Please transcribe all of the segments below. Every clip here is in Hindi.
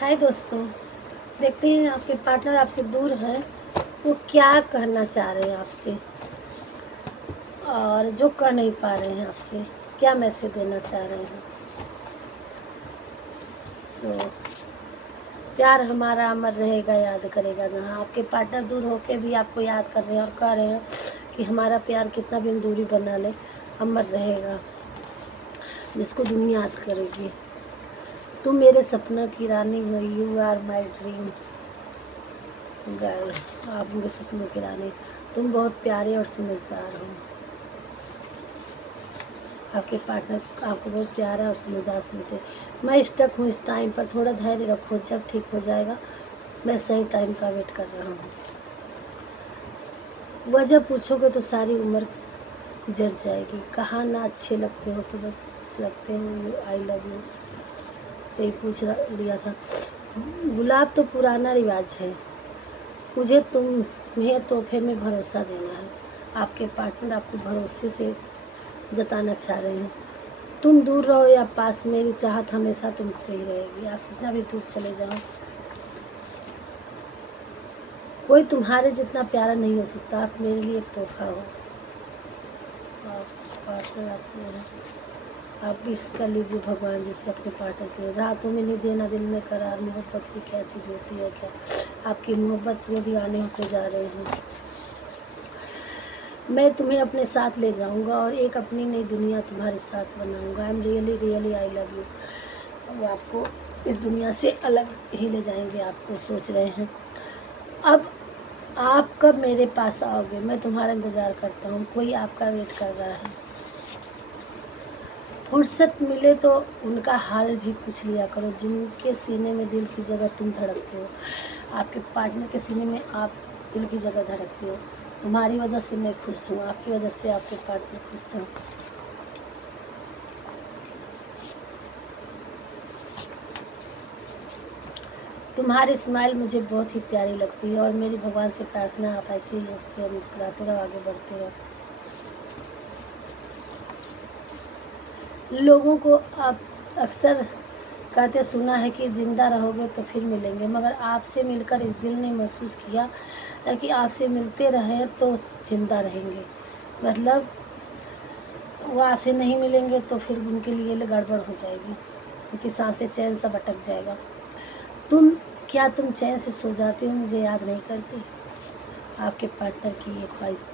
हाय दोस्तों, देखते हैं आपके पार्टनर आपसे दूर हैं, वो क्या कहना चाह रहे हैं आपसे और जो कर नहीं पा रहे हैं आपसे क्या मैसेज देना चाह रहे हैं। प्यार हमारा अमर रहेगा, याद करेगा। जहाँ आपके पार्टनर दूर होके भी आपको याद कर रहे हैं और कह रहे हैं कि हमारा प्यार कितना भी हम दूरी बना ले अमर रहेगा, जिसको दुनिया याद करेगी। तुम मेरे सपनों की रानी हो, you are my dream girl. आप मेरे सपनों की रानी, तुम बहुत प्यारे और समझदार हो। आपके पार्टनर आपको बहुत प्यारा और समझदार समझते। मैं स्टक हूँ इस टाइम पर, थोड़ा धैर्य रखो, जब ठीक हो जाएगा। मैं सही टाइम का वेट कर रहा हूँ। वजह पूछोगे तो सारी उम्र गुजर जाएगी। कहाँ ना अच्छे लगते हो तो बस लगते हो यू, आई लव यू। यही पूछ लिया था। गुलाब तो पुराना रिवाज है, मुझे तुम्हें तोहफे में भरोसा देना है। आपके पार्टनर आपको भरोसे से जताना चाह रहे हैं। तुम दूर रहो या पास, मेरी चाहत हमेशा तुमसे ही रहेगी। आप कितना भी दूर चले जाओ, कोई तुम्हारे जितना प्यारा नहीं हो सकता। आप मेरे लिए एक तोहफा हो। और पार्टनर आप विश कर लीजिए भगवान जी से अपने पार्टनर के लिए। रातों में नहीं देना, दिल में करार। मोहब्बत की क्या चीज़ होती है क्या, आपकी मोहब्बत के दीवाने होते जा रहे हैं। मैं तुम्हें अपने साथ ले जाऊंगा और एक अपनी नई दुनिया तुम्हारे साथ बनाऊंगा। I am really really I love you. वो आपको इस दुनिया से अलग ही ले जाएंगे, आपको सोच रहे हैं। अब आप कब मेरे पास आओगे, मैं तुम्हारा इंतज़ार करता हूँ। कोई आपका वेट कर रहा है। फुर्सत मिले तो उनका हाल भी पूछ लिया करो, जिनके सीने में दिल की जगह तुम धड़कते हो। आपके पार्टनर के सीने में आप दिल की जगह धड़कते हो। तुम्हारी वजह से मैं खुश हूँ, आपकी वजह से आपके पार्टनर खुश हैं। तुम्हारी स्माइल मुझे बहुत ही प्यारी लगती है और मेरी भगवान से प्रार्थना आप ऐसे ही हंसते और मुस्कुराते रहो, आगे बढ़ते रहो। लोगों को आप अक्सर कहते सुना है कि ज़िंदा रहोगे तो फिर मिलेंगे, मगर आपसे मिलकर इस दिल ने महसूस किया है कि आपसे मिलते रहे तो ज़िंदा रहेंगे। मतलब वो आपसे नहीं मिलेंगे तो फिर उनके लिए गड़बड़ हो जाएगी, उनकी सांसें, चैन सब अटक जाएगा। तुम चैन से सो जाते हो, मुझे याद नहीं करती। आपके पार्टनर की ये ख्वाहिश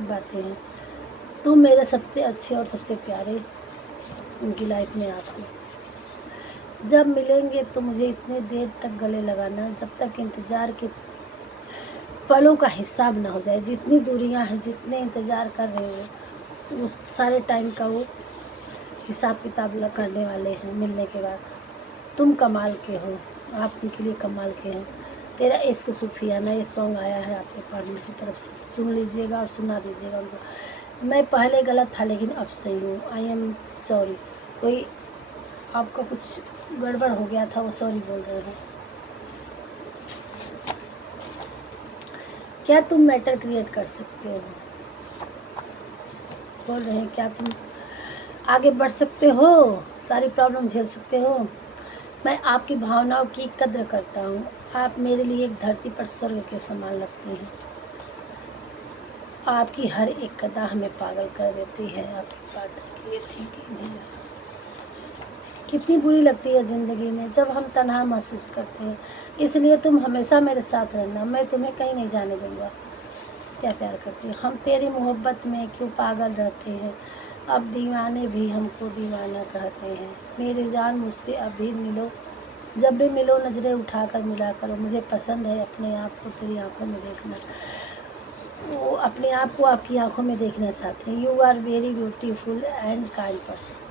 बातें हैं। तुम मेरे सबसे अच्छे और सबसे प्यारे उनकी लाइफ में आप हो। जब मिलेंगे तो मुझे इतने देर तक गले लगाना जब तक इंतज़ार के पलों का हिसाब ना हो जाए। जितनी दूरियां हैं, जितने इंतज़ार कर रहे हो, उस सारे टाइम का वो हिसाब किताब करने वाले हैं मिलने के बाद। तुम कमाल के हो, आप उनके लिए कमाल के हैं। तेरा इश्क सूफियाना, ये सॉन्ग आया है आपके पार्टनर की तरफ से, सुन लीजिएगा और सुना दीजिएगा उनको। मैं पहले गलत था लेकिन अब सही हूँ। I am sorry. कोई आपका कुछ गड़बड़ हो गया था, वो सॉरी बोल रहे हैं। क्या तुम मैटर क्रिएट कर सकते हो, बोल रहे हैं। क्या तुम आगे बढ़ सकते हो, सारी प्रॉब्लम झेल सकते हो। मैं आपकी भावनाओं की कद्र करता हूँ। आप मेरे लिए एक धरती पर स्वर्ग के समान लगते हैं। आपकी हर एक अदा हमें पागल कर देती है। आपके पार्टनर की ये थी कि नहीं, कितनी बुरी लगती है ज़िंदगी में जब हम तन्हा महसूस करते हैं। इसलिए तुम हमेशा मेरे साथ रहना, मैं तुम्हें कहीं नहीं जाने दूँगा। क्या प्यार करती है। हम तेरी मोहब्बत में क्यों पागल रहते हैं, अब दीवाने भी हमको दीवाना कहते हैं। मेरी जान मुझसे अभी मिलो, जब भी मिलो नज़रें उठाकर मिला करो। मुझे पसंद है अपने आप को तेरी आंखों में देखना। वो अपने आप को आपकी आंखों में देखना चाहते हैं। You are very beautiful and kind person.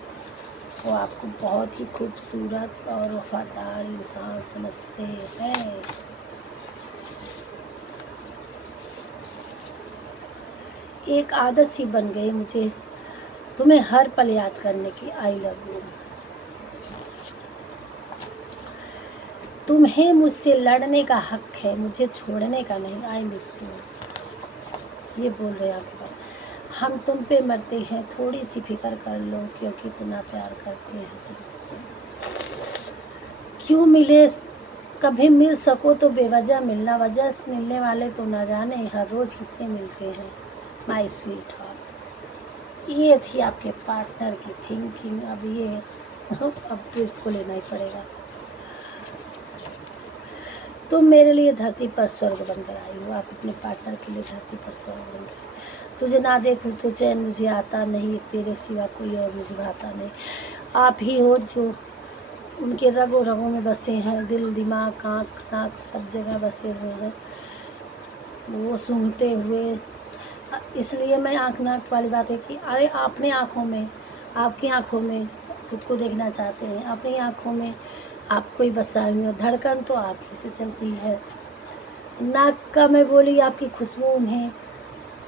वो आपको बहुत ही खूबसूरत और वफादार इंसान समझते हैं। एक आदत सी बन गई मुझे तुम्हें हर पल याद करने की। I love you. तुम्हें मुझसे लड़ने का हक है, मुझे छोड़ने का नहीं। I miss you. ये बोल रहे हैं आपके पास। हम तुम पे मरते हैं, थोड़ी सी फिक्र कर लो, क्योंकि इतना प्यार करते हैं तुमसे। क्यों मिले कभी मिल सको तो बेवजह मिलना, वजह से मिलने वाले तो न जाने हर रोज़ कितने मिलते हैं माय स्वीट हार्ट। ये थी आपके पार्टनर की थिंकिंग। अब ये अब तो इसको लेना ही पड़ेगा। तुम मेरे लिए धरती पर स्वर्ग बनकर आई हो, आप अपने पार्टनर के लिए धरती पर स्वर्ग बन गए। तुझे ना देखूं तो चैन मुझे आता नहीं, तेरे सिवा कोई और मुझे भाता नहीं। आप ही हो जो उनके रगों रगों में बसे हैं, दिल दिमाग आँख नाक सब जगह बसे हुए हैं, वो सूंघते हुए। इसलिए मैं आँख नाक वाली बात है कि अरे अपने आँखों में, आपकी आँखों में खुद को देखना चाहते हैं, अपनी आँखों में आपको ही बसाए हुए, धड़कन तो आप ही से चलती है। नाक का मैं बोली आपकी खुशबू उन्हें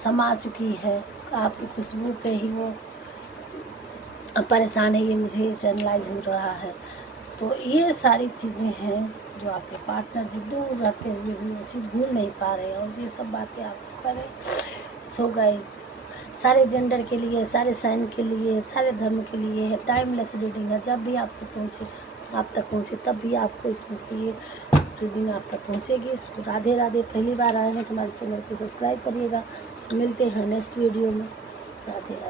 समा चुकी है, आपकी खुशबू पे ही वो परेशान है, ये मुझे जर्नलाइज हो रहा है। तो ये सारी चीज़ें हैं जो आपके पार्टनर जो दूर रहते हुए भी वो चीज़ भूल नहीं पा रहे हैं, और ये सब बातें आपको करें। सो गए सारे जेंडर के लिए, सारे साइन के लिए, सारे धर्म के लिए है, टाइमलेस रीडिंग है। जब भी आपसे पहुँचे, आप तक पहुँचे, तब भी आपको इसमें से ये रीडिंग आप तक पहुँचेगी। सो राधे राधे। पहली बार आए हैं तो हमारे चैनल को सब्सक्राइब करिएगा। मिलते हैं नेक्स्ट वीडियो में। राधे राधे।